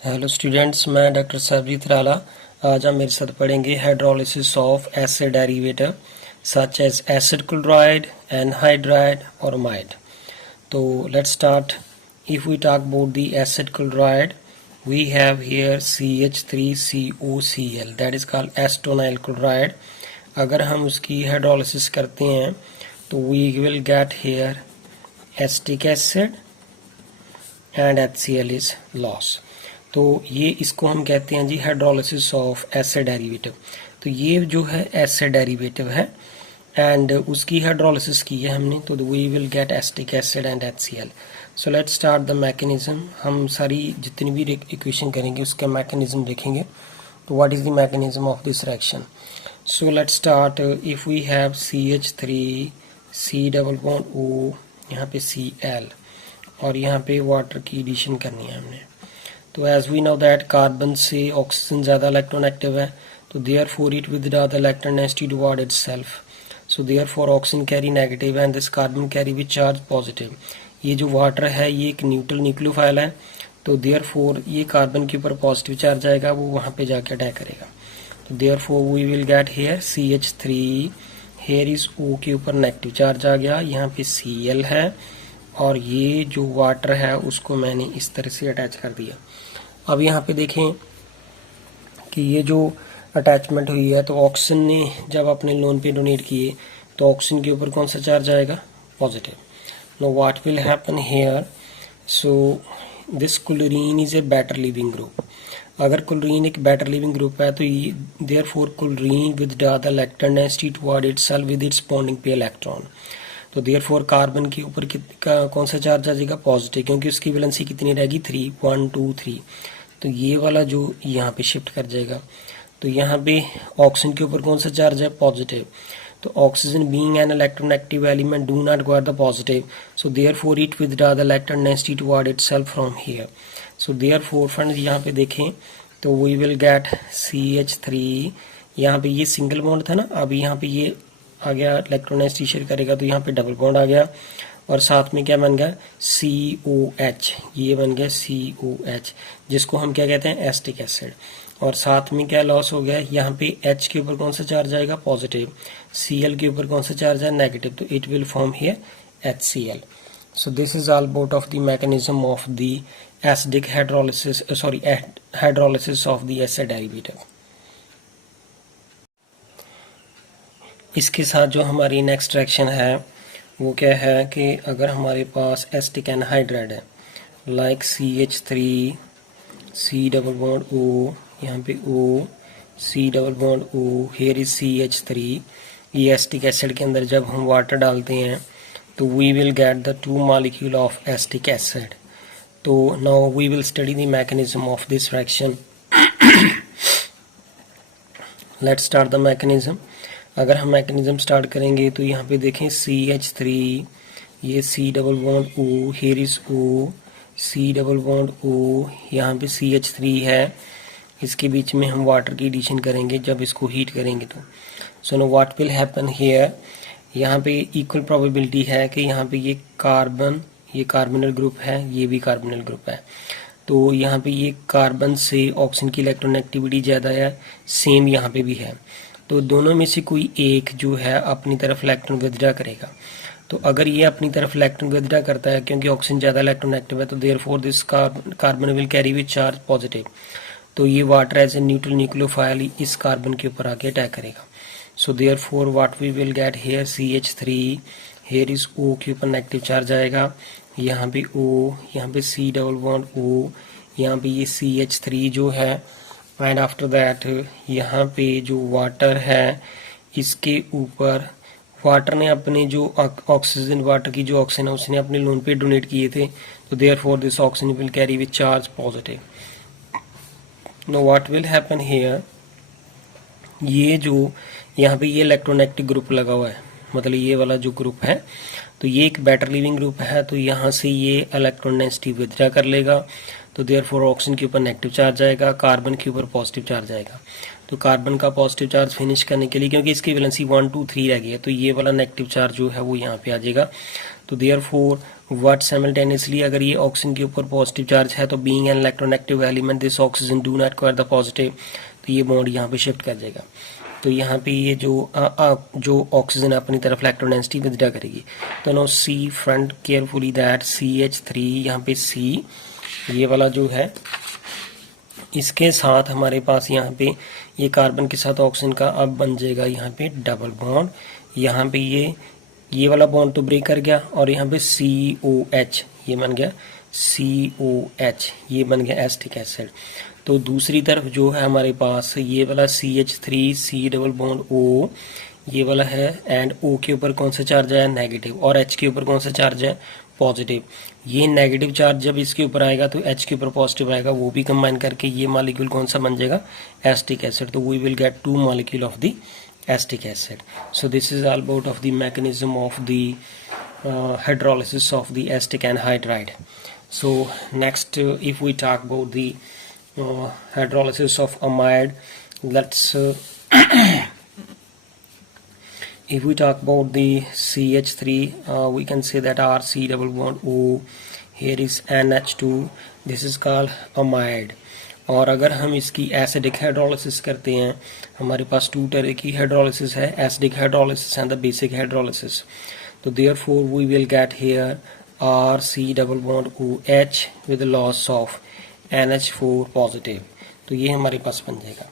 Hello students, मैं doctor Sarabjit Rala. आज हम मेरे साथ पढ़ेंगे hydrolysis of acid derivative such as acid chloride anhydride और अमाइड। तो let's start. If we talk about the acid chloride, we have here CH3COCl, that is called acetonil chloride. अगर हम उसकी हाइड्रोलिसिस करते हैं तो we will get here acetic acid and HCl is loss. तो ये इसको हम कहते हैं जी हाइड्रोलिसिस ऑफ एसिड डेरिवेटिव। तो ये जो है एसिड डेरिवेटिव है एंड उसकी हाइड्रोलिसिस की है हमने, तो we will get acetic acid and HCl. So let's start the mechanism. हम सारी जितनी भी इक्वेशन करेंगे उसका मैकेनिज्म देखेंगे। तो what is the mechanism of this reaction? So let's start. If we have CH3 C double bond O, यहाँ पे Cl और यहाँ पे वाटर की एडिशन करनी है हमने। तो as we know that carbon से ऑक्सीजन ज़्यादा इलेक्ट्रोनेगेटिव है, तो therefore it withdraw the electronegativity toward itself. So therefore oxygen carry negative and this carbon carry with charge positive. ये जो वाटर है ये एक न्यूट्रल न्यूक्लियोफाइल है, तो देयरफॉर ये कार्बन के ऊपर पॉजिटिव चार्ज आएगा, वो वहाँ पे जाके अटैक करेगा। तो therefore we will get here CH3, here is O के ऊपर नेगेटिव चार्ज आ गया, यहाँ पे Cl है और ये जो वाटर है उसको मैंने इस तरह से अटैच कर दिया। अब यहाँ पे देखें कि ये जो अटैचमेंट हुई है, तो ऑक्सीजन ने जब अपने लोन पे डोनेट किए तो ऑक्सीजन के ऊपर कौन सा चार्ज आएगा? Positive. No what will happen here? So this chlorine is a better leaving group. अगर क्लोरीन एक बेटर लिविंग ग्रुप है तो therefore chlorine withdraw the electronegativity toward itself with its bonding पे इलेक्ट्रॉन। तो देयरफॉर कार्बन के ऊपर कौन सा चार्ज आ जाएगा? पॉजिटिव, क्योंकि उसकी वैलेंसी कितनी रहेगी? 3, 1, 2, 3। तो ये वाला जो यहाँ पे शिफ्ट कर जाएगा। तो यहाँ पे ऑक्सीजन के ऊपर कौन सा चार्ज है? पॉजिटिव। तो oxygen being an electronegative element do not go at the positive, so therefore it withdraw the electronegativity toward itself from here. So therefore friends यहाँ पे देखें तो वी विल गेट CH3, यहाँ पे ये सिंगल बॉन्ड था ना, अब यहाँ पे ये आ गया इलेक्ट्रोनेगेटिविटी शेयर करेगा, तो यहाँ पे डबल बॉन्ड आ गया और साथ में क्या बन गया? COH, ये बन गया COH, जिसको हम क्या कहते हैं? Acetic acid. और साथ में क्या लॉस हो गया? यहाँ पे H के ऊपर कौन सा चार्ज आएगा? पॉजिटिव। Cl के ऊपर कौन सा चार्ज है? नेगेटिव। तो it will form here HCl. So this is all about of the mechanism of the acidic hydrolysis, hydrolysis of the acid derivative. इसके साथ जो हमारी नेक्स्ट रिएक्शन है वो क्या है कि अगर हमारे पास एसिटिक एनहाइड्राइड है like CH3 C double bond O, यहाँ पे O, C double bond O, here is CH3, ये एसिटिक एसिड के अंदर जब हम वाटर डालते हैं तो we will get the 2 molecule of acetic acid. तो now we will study the mechanism of this reaction. Let's start the mechanism. अगर हम मैकेनिज्म स्टार्ट करेंगे तो यहाँ पे देखें CH3, ये C double bond O, hair is O, C double bond O, यहाँ पे CH3 है, इसके बीच में हम वाटर की एडिशन करेंगे जब इसको हीट करेंगे। तो सो no what will happen here? यहाँ पे इक्वल प्रोबेबिलिटी है कि यहाँ पे ये कार्बोनिल ग्रुप है, ये भी कार्बोनिल ग्रुप है। तो यहाँ पे ये कार्बन से ऑक्सीजन की इलेक्ट्रोनेगेटिविटी ज़्यादा है, सेम यहाँ पे भी है। तो दोनों में से कोई एक जो है अपनी तरफ इलेक्ट्रॉन विथड्रॉ करेगा। तो अगर ये अपनी तरफ इलेक्ट्रॉन विथड्रॉ करता है क्योंकि ऑक्सीजन ज़्यादा इलेक्ट्रोनेगेटिव है, तो therefore this carbon will carry with charge positive. तो ये water as a neutral nucleophile इस कार्बन के ऊपर आके अटैक करेगा। So therefore what we will get here CH3, here is O के ऊपर नेगेटिव चार्ज आएगा, यहाँ पे O, यहाँ पे C डबल बॉन्ड O, यहाँ पे ये CH3 जो है, एंड आफ्टर दैट यहाँ पे जो वाटर है इसके ऊपर वाटर ने अपने जो ऑक्सीजन, वाटर की जो ऑक्सीजन है उसने अपने लोन पे डोनेट किए थे, तो therefore this oxygen will carry with charge positive. No what will happen here? ये जो यहाँ पे ये इलेक्ट्रोनेगेटिव ग्रुप लगा हुआ है, मतलब ये वाला जो ग्रुप है, तो ये एक बेटर लिविंग ग्रुप है, तो यहाँ से ये इलेक्ट्रोनेगेटिविटी विथड्रॉ कर लेगा, तो देयरफॉर ऑक्सीजन के ऊपर नेगेटिव चार्ज आएगा, कार्बन के ऊपर पॉजिटिव चार्ज आएगा। तो कार्बन का पॉजिटिव चार्ज फिनिश करने के लिए, क्योंकि इसकी वैलेंसी 1, 2, 3 रह गई है, तो ये वाला नेगेटिव चार्ज जो है वो यहाँ पे आ जाएगा। तो देयरफॉर व्हाट साइमल्टेनियसली, अगर ये ऑक्सीजन के ऊपर पॉजिटिव चार्ज है तो being an electronegative element this oxygen do not acquire the positive, तो ये बॉन्ड यहाँ पे शिफ्ट कर जाएगा। तो यहाँ पे ये जो ऑक्सीजन अपनी तरफ इलेक्ट्रोडेंसिटी विदड्रा करेगी। तो no see front carefully that CH3, यहाँ पे C ये वाला जो है इसके साथ हमारे पास यहाँ पे ये कार्बन के साथ ऑक्सीजन का अब बन जाएगा यहाँ पे डबल बॉन्ड। यहाँ पे ये वाला बॉन्ड तो ब्रेक कर गया और यहाँ पे COH ये बन गया COH, ये बन गया एसिटिक एसिड। तो दूसरी तरफ जो है हमारे पास ये वाला CH3 C double bond O ये वाला है, एंड O के ऊपर कौन सा चार्ज है नेगेटिव, और H के ऊपर कौन सा चार्ज है पॉजिटिव। ये नेगेटिव चार्ज जब इसके ऊपर आएगा तो H के ऊपर पॉजिटिव आएगा, वो भी कंबाइन करके ये मॉलिक्यूल कौन सा बन जाएगा एसिटिक एसिड। तो we will get 2 molecule of the acetic acid. So this is all about of the mechanism of the hydrolysis of the acetic anhydride. So next if we talk about the hydrolysis of amide, let's if we talk about the CH3, we can say that RC double bond O, here is NH2, this is called amide। और अगर हम इसकी acidic hydrolysis करते हैं, हमारे पास 2 तरह की hydrolysis है, acidic hydrolysis and the basic hydrolysis. तो therefore we will get here RC double bond OH with loss of NH4 positive. तो ये हमारे पास बन जाएगा।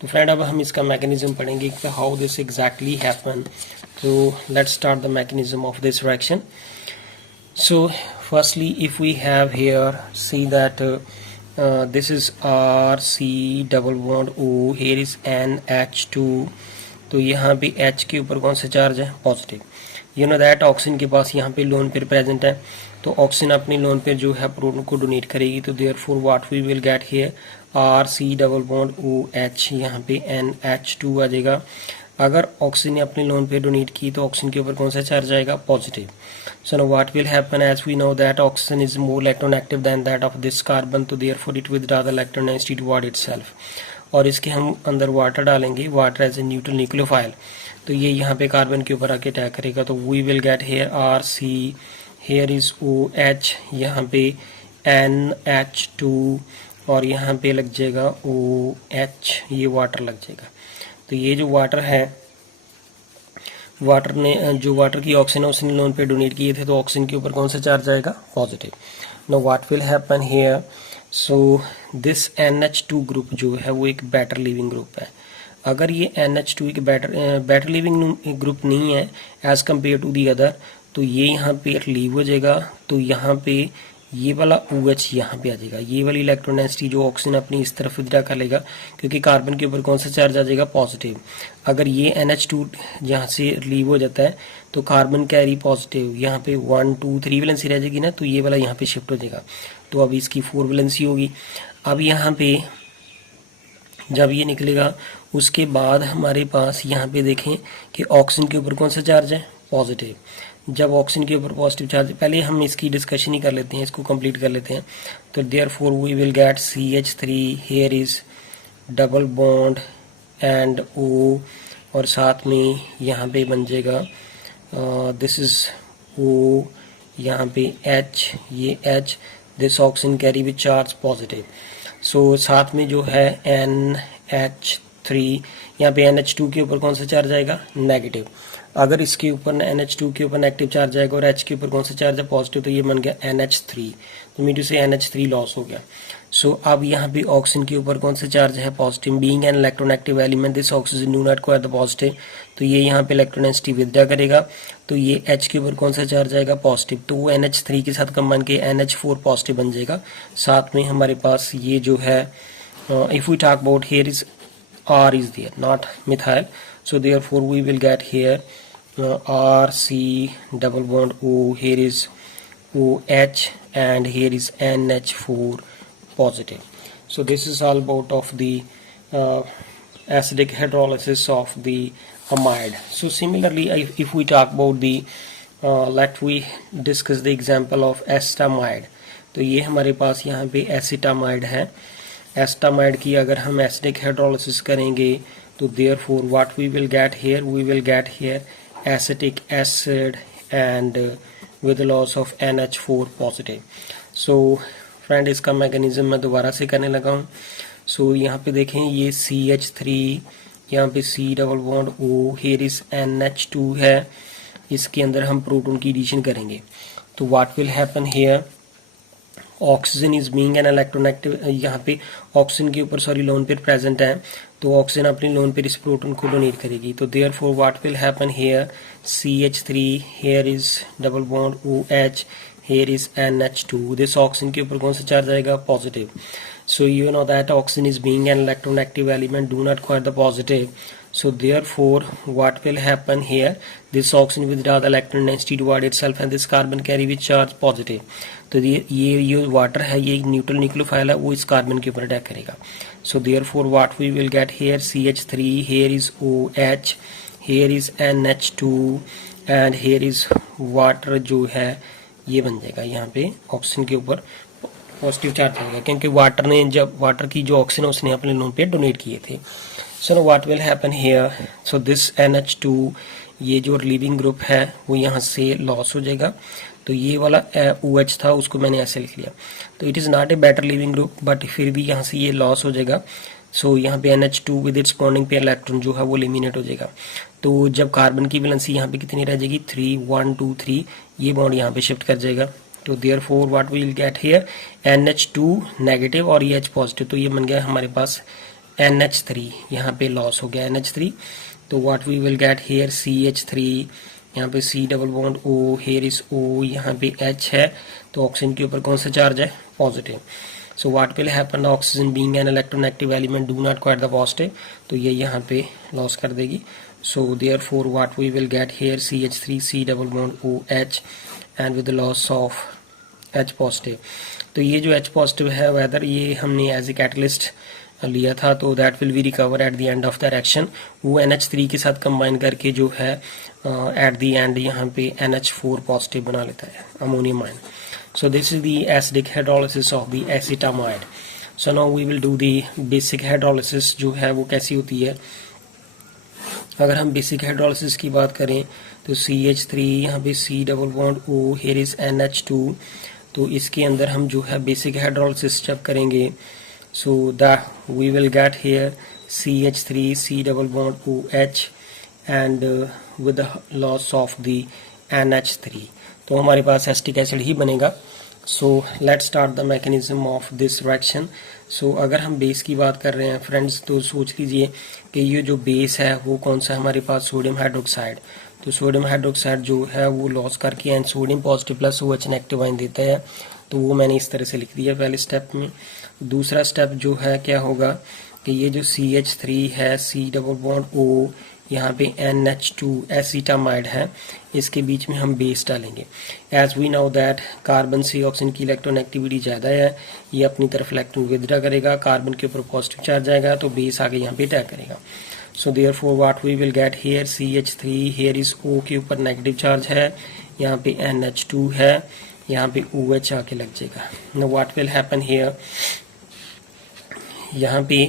तो फ्रेंड अब हम इसका मैकेनिज्म पढ़ेंगे कि हाउ दिस एग्जैक्टली हैपन। तो let's start the mechanism of this reaction. So firstly if we have here see that this is RC double bond O, here is NH2। तो यहाँ पे H के ऊपर कौन सा चार्ज है positive. You know that oxygen के पास यहाँ पे लोन पेयर प्रेजेंट है, तो ऑक्सीजन अपनी लोन पेयर जो है प्रोटॉन को डोनेट करेगी। तो therefore what we will get here RC double bond OH, यहाँ पे NH2 आ जाएगा। अगर ऑक्सीजन ने अपनी लोन पेयर डोनेट की तो ऑक्सीजन के ऊपर कौन सा चार्ज आएगा positive. So now what will happen, as we know that oxygen is more electronegative than that of this carbon, तो therefore it withdraw the electron density toward itself। और इसके हम अंदर वाटर डालेंगे, water as a neutral nucleophile, तो ये यहाँ पे कार्बन के ऊपर आके अटैक करेगा। तो we will get here RC, here is OH, यहाँ पे NH2 और यहाँ पे लग जाएगा OH, ये वाटर लग जाएगा। तो ये जो वाटर है, वाटर ने जो वाटर की ऑक्सीजन है उसने लोन पे डोनेट किए थे, तो ऑक्सीजन के ऊपर कौन सा चार्ज आएगा positive. Now what will happen here, so this NH2 group जो है वो एक बेटर लिविंग ग्रुप है। अगर ये NH2 एक बेटर लिविंग ग्रुप नहीं है as compare to the other, तो ये यहाँ पे लीव हो जाएगा। तो यहाँ पे ये वाला OH यहाँ पे आ जाएगा, ये वाली इलेक्ट्रॉन डेंसिटी जो ऑक्सीजन अपनी इस तरफ विड्रा कर लेगा, क्योंकि कार्बन के ऊपर कौन सा चार्ज आ जाएगा पॉजिटिव। अगर ये NH2 यहाँ से रिलीव हो जाता है तो कार्बन कैरी पॉजिटिव, यहाँ पे 1 2 3 वैलेंसी रह जाएगी ना, तो ये वाला यहाँ पे शिफ्ट हो जाएगा। तो अब इसकी 4 वैलेंसी होगी। अब यहाँ पे जब ये निकलेगा उसके बाद हमारे पास यहाँ पे देखें कि ऑक्सीजन के ऊपर कौन सा चार्ज है पॉजिटिव। जब ऑक्सीजन के ऊपर पॉजिटिव चार्ज, पहले हम इसकी डिस्कशन ही कर लेते हैं, इसको कंप्लीट कर लेते हैं। तो therefore we will get CH3, here is double bond and O, और साथ में यहाँ पे बन जाएगा दिस इज O, यहाँ पे H, ये H, this oxygen carry with charge positive. So साथ में जो है NH3, यहाँ पे NH2 के ऊपर कौन सा चार्ज आएगा नेगेटिव। अगर इसके ऊपर NH2 के ऊपर नेगेटिव चार्ज आएगा और H के ऊपर कौन सा चार्ज है पॉजिटिव, तो ये बन गया NH3, तो मीन टू से NH3 लॉस हो गया। सो अब यहाँ पे ऑक्सीजन के ऊपर कौन सा चार्ज है positive. Being an electronegative element this oxygen do not acquire the positive, तो ये यहाँ पे इलेक्ट्रॉन डेंसिटी विड्रा करेगा। तो ये H के ऊपर कौन सा चार्ज आएगा पॉजिटिव, तो वो NH3 के साथ कंबाइन के NH4 पॉजिटिव बन जाएगा। साथ में हमारे पास ये जो है if we talk about here is R is there, not methyl, so therefore we will get here RC double bond O, here is OH, and here is NH4 positive. So this is all about of the acidic hydrolysis of the amide. So similarly, if we talk about the let we discuss the example of acetamide. तो ये हमारे पास यहाँ पे acetamide है। Acetamide की अगर हम acidic hydrolysis करेंगे तो therefore what we will get here, we will get here acetic acid and with loss of NH4 positive. So friend इसका मैकेनिज्म मैं दोबारा से करने लगा हूँ। सो यहाँ पे देखें ये CH3, यहाँ पे C double bond O, here is NH2 है, इसके अंदर हम प्रोटॉन की एडिशन करेंगे। तो what will happen here, oxygen is being an electronegative, यहाँ पे ऑक्सीजन के ऊपर लोन पेयर प्रेजेंट है, तो ऑक्सीजन अपनी लोन पेयर इस प्रोटॉन को डोनेट करेगी। तो therefore what will happen here, CH3, here is double bond OH, here is NH2, this oxygen के ऊपर कौन सा चार्ज आएगा, positive. So you know that oxygen is being an electronegative element, do not require the positive. So therefore what will happen here, this oxygen withdraw the electron density toward itself and this carbon carry with charge positive. तो ये water है, ये neutral nucleophile है, वो इस carbon के ऊपर attack करेगा। So therefore what we will get here, CH3, here is OH, here is NH2 and here is water जो है ये बन जाएगा, यहाँ पे ऑक्सीजन के ऊपर पॉजिटिव चार्ज आएगा, क्योंकि वाटर की जो ऑक्सीजन है उसने अपने लोन पे डोनेट किए थे। सो no what will happen here, so this NH2, ये जो रिलीविंग ग्रुप है वो यहाँ से लॉस हो जाएगा। तो ये वाला OH था उसको मैंने ऐसे लिख लिया, तो it is not a better leaving group, but फिर भी यहाँ से ये लॉस हो जाएगा। सो यहाँ पे NH2 with its bonding pair electron जो है वो एलिमिनेट हो जाएगा। तो जब कार्बन की वैलेंसी यहाँ पे कितनी रह जाएगी, 3, 1, 2, 3, ये बॉन्ड यहाँ पे शिफ्ट कर जाएगा। तो therefore what we will get here, NH2 negative और ये H पॉजिटिव, तो ये बन गया हमारे पास NH3, यहाँ पे लॉस हो गया NH3। तो what we will get here, CH3, यहाँ पे C double bond O, here is O, यहाँ पे H है, तो ऑक्सीजन के ऊपर कौन सा चार्ज है, positive. So what will happen, oxygen being an electronegative element do not require the positive, तो ये यहाँ पे लॉस कर देगी। So therefore what we will get here, CH3, C double bond OH and with the loss of H positive. तो ये जो H positive है वेदर ये हमने एज ए कैटलिस्ट लिया था, तो that will be recover eight the end of the reaction, वो NH3 के साथ कंबाइन करके जो है एट द एंड यहाँ पे NH4 पॉजिटिव बना लेता है, ammonium ion. So this is the acidic hydrolysis of the acetamide. So now we will do the basic hydrolysis, जो है वो कैसी होती है। अगर हम बेसिक हाइड्रोलिसिस की बात करें तो CH3, यहाँ पे C double bond O, here is NH2, तो इसके अंदर हम जो है बेसिक हाइड्रोलिसिस जब करेंगे, so that we will get here CH3, C double bond OH and with the loss of the NH3, तो हमारे पास एसिटिक एसिड ही बनेगा। So let's start the mechanism of this reaction. So अगर हम base की बात कर रहे हैं फ्रेंड्स, तो सोच लीजिए कि ये जो बेस है वो कौन सा है हमारे पास, सोडियम हाइड्रोक्साइड। तो सोडियम हाइड्रोक्साइड जो है वो लॉस करके and sodium positive plus OH negative ion देता है, तो वो मैंने इस तरह से लिख दिया पहले स्टेप में। दूसरा स्टेप जो है क्या होगा कि ये जो CH3 है, C डबल बॉन्ड O, यहाँ पे NH2 एसिटामाइड है, इसके बीच में हम बेस डालेंगे। As we know that carbon से ऑक्सीजन की इलेक्ट्रोनेगेटिविटी ज़्यादा है, ये अपनी तरफ इलेक्ट्रॉन विदड्रॉ करेगा, कार्बन के ऊपर पॉजिटिव चार्ज आएगा, तो बेस आगे यहाँ पे अटैक करेगा। So therefore what we will get here, CH3, here is O के ऊपर नेगेटिव चार्ज है, यहाँ पे NH2 है, यहाँ पे OH आके लग जाएगा। Now what will happen here, यहाँ पे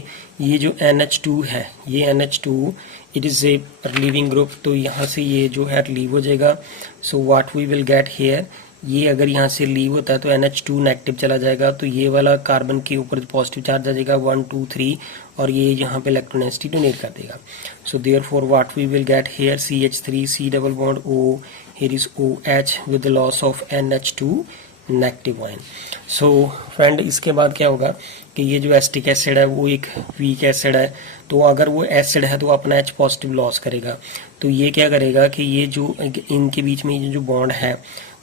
ये जो NH2 है, ये NH2 it is a relieving group, तो यहाँ से ये जो है रिलीव हो जाएगा। So what we will get here, ये अगर यहाँ से लीव होता है तो NH2 नेगेटिव चला जाएगा, तो ये वाला कार्बन के ऊपर पॉजिटिव चार्ज आ जाएगा 1, 2, 3, और ये यहाँ पे इलेक्ट्रॉन डेंसिटी डोनेट कर देगा। So therefore what we will get here, CH3, C double bond O, here is OH with the loss of NH2 negative ion. So friend इसके बाद क्या होगा कि ये जो एसिटिक एसिड है वो एक वीक एसिड है, तो अगर वो एसिड है तो अपना H पॉजिटिव लॉस करेगा, तो ये क्या करेगा कि ये जो इनके बीच में ये जो बॉन्ड है,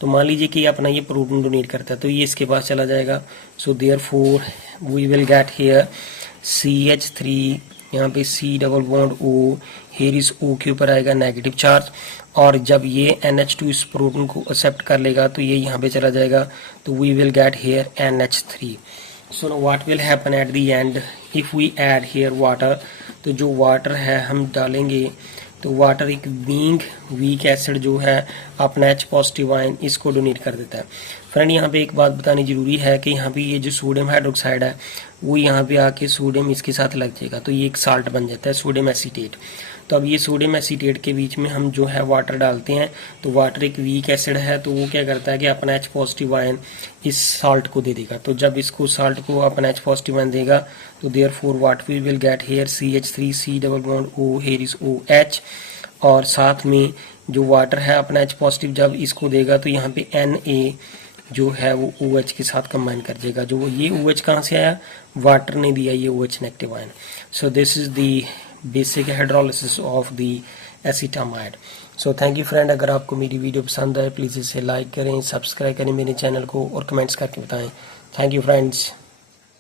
तो मान लीजिए कि अपना ये प्रोटॉन डोनेट करता है, तो ये इसके पास चला जाएगा। So therefore we will get here CH3, यहाँ पे C double bond O, here is O के ऊपर आएगा नेगेटिव चार्ज, और जब ये NH2 इस प्रोटॉन को एक्सेप्ट कर लेगा तो ये यहाँ पे चला जाएगा, तो we will get here NH3। So no what will happen at the end, if we add here water, तो जो वाटर है हम डालेंगे, तो वाटर एक वीक एसिड जो है अपना H पॉजिटिव आयन इसको डोनेट कर देता है। फ्रेंड यहाँ पे एक बात बतानी जरूरी है कि यहाँ पे ये जो सोडियम हाइड्रोक्साइड है वो यहाँ पे आके सोडियम इसके साथ लग जाएगा, तो ये एक साल्ट बन जाता है, सोडियम एसीटेट। तो अब ये सोडियम एसीटेट के बीच में हम जो है वाटर डालते हैं, तो वाटर एक वीक एसिड है, तो वो क्या करता है कि अपना H पॉजिटिव आयन इस साल्ट को दे देगा। तो जब इसको साल्ट को अपना H पॉजिटिव आयन देगा तो therefore what we will get here CH3 double bond O, here is OH, और साथ में जो वाटर है अपना H पॉजिटिव जब इसको देगा तो यहाँ पे Na जो है वो OH के साथ कंबाइन कर देगा। जो ये OH कहाँ से आया, वाटर ने दिया ये OH negative ion. So this is the basic hydrolysis of the acetamide. So thank you friend, अगर आपको मेरी वीडियो पसंद आए प्लीज़ इसे लाइक करें, सब्सक्राइब करें मेरे चैनल को और कमेंट्स करके बताएं। Thank you friends.